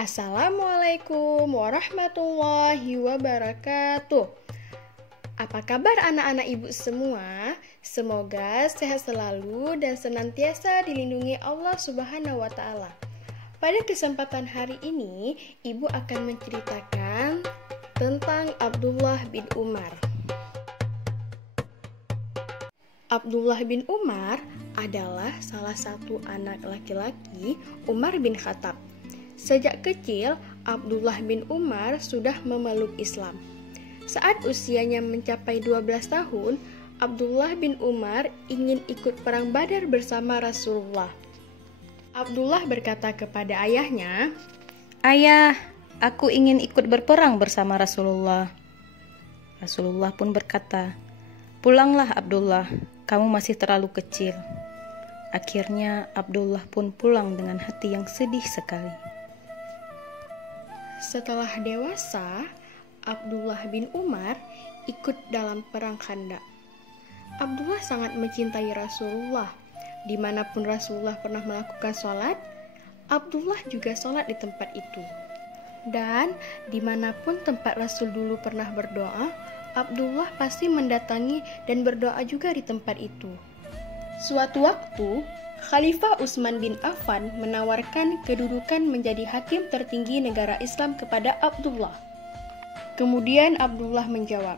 Assalamualaikum warahmatullahi wabarakatuh. Apa kabar anak-anak ibu semua? Semoga sehat selalu dan senantiasa dilindungi Allah Subhanahu wa Ta'ala. Pada kesempatan hari ini, ibu akan menceritakan tentang Abdullah bin Umar. Abdullah bin Umar adalah salah satu anak laki-laki Umar bin Khattab. Sejak kecil, Abdullah bin Umar sudah memeluk Islam. Saat usianya mencapai 12 tahun, Abdullah bin Umar ingin ikut perang Badar bersama Rasulullah. Abdullah berkata kepada ayahnya, "Ayah, aku ingin ikut berperang bersama Rasulullah." Rasulullah pun berkata, "Pulanglah Abdullah, kamu masih terlalu kecil." Akhirnya Abdullah pun pulang dengan hati yang sedih sekali. Setelah dewasa, Abdullah bin Umar ikut dalam perang Khandaq. Abdullah sangat mencintai Rasulullah. Dimanapun Rasulullah pernah melakukan sholat, Abdullah juga sholat di tempat itu. Dan dimanapun tempat Rasul dulu pernah berdoa, Abdullah pasti mendatangi dan berdoa juga di tempat itu. Suatu waktu, Khalifah Utsman bin Affan menawarkan kedudukan menjadi hakim tertinggi negara Islam kepada Abdullah. Kemudian Abdullah menjawab,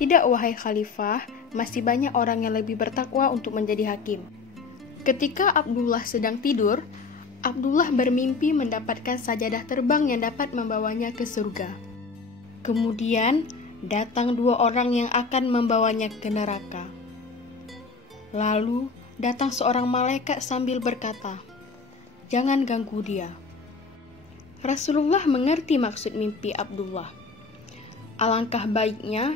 "Tidak wahai Khalifah, masih banyak orang yang lebih bertakwa untuk menjadi hakim." Ketika Abdullah sedang tidur, Abdullah bermimpi mendapatkan sajadah terbang yang dapat membawanya ke surga. Kemudian datang dua orang yang akan membawanya ke neraka. Lalu datang seorang malaikat sambil berkata, "Jangan ganggu dia." Rasulullah mengerti maksud mimpi Abdullah. Alangkah baiknya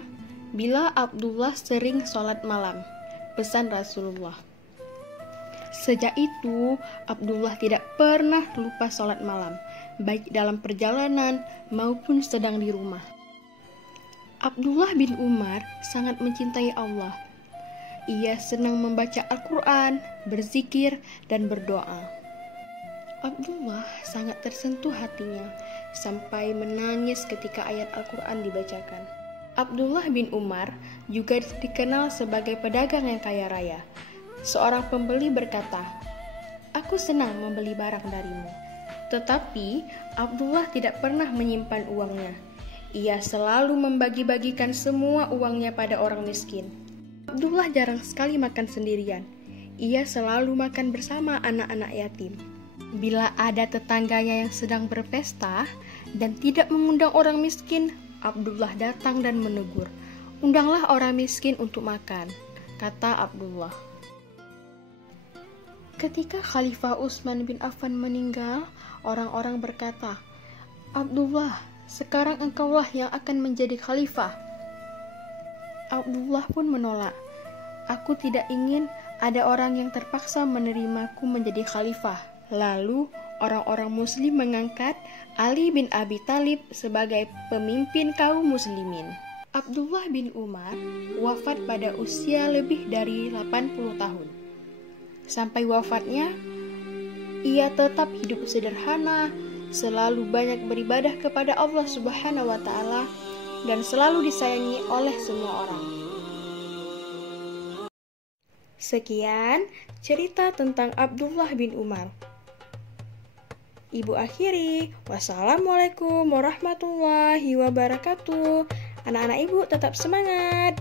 bila Abdullah sering sholat malam, pesan Rasulullah. Sejak itu, Abdullah tidak pernah lupa sholat malam, baik dalam perjalanan maupun sedang di rumah. Abdullah bin Umar sangat mencintai Allah. Ia senang membaca Al-Quran, berzikir, dan berdoa. Abdullah sangat tersentuh hatinya sampai menangis ketika ayat Al-Quran dibacakan. Abdullah bin Umar juga dikenal sebagai pedagang yang kaya raya. Seorang pembeli berkata, "Aku senang membeli barang darimu." Tetapi Abdullah tidak pernah menyimpan uangnya. Ia selalu membagi-bagikan semua uangnya pada orang miskin. Abdullah jarang sekali makan sendirian. Ia selalu makan bersama anak-anak yatim. Bila ada tetangganya yang sedang berpesta dan tidak mengundang orang miskin, Abdullah datang dan menegur, "Undanglah orang miskin untuk makan," kata Abdullah. Ketika Khalifah Utsman bin Affan meninggal, orang-orang berkata, "Abdullah, sekarang engkaulah yang akan menjadi khalifah." Abdullah pun menolak, "Aku tidak ingin ada orang yang terpaksa menerimaku menjadi khalifah." Lalu orang-orang muslim mengangkat Ali bin Abi Thalib sebagai pemimpin kaum muslimin. Abdullah bin Umar wafat pada usia lebih dari 80 tahun. Sampai wafatnya, ia tetap hidup sederhana, selalu banyak beribadah kepada Allah Subhanahu wa Ta'ala, dan selalu disayangi oleh semua orang. Sekian cerita tentang Abdullah bin Umar. Ibu akhiri, wassalamualaikum warahmatullahi wabarakatuh. Anak-anak ibu tetap semangat.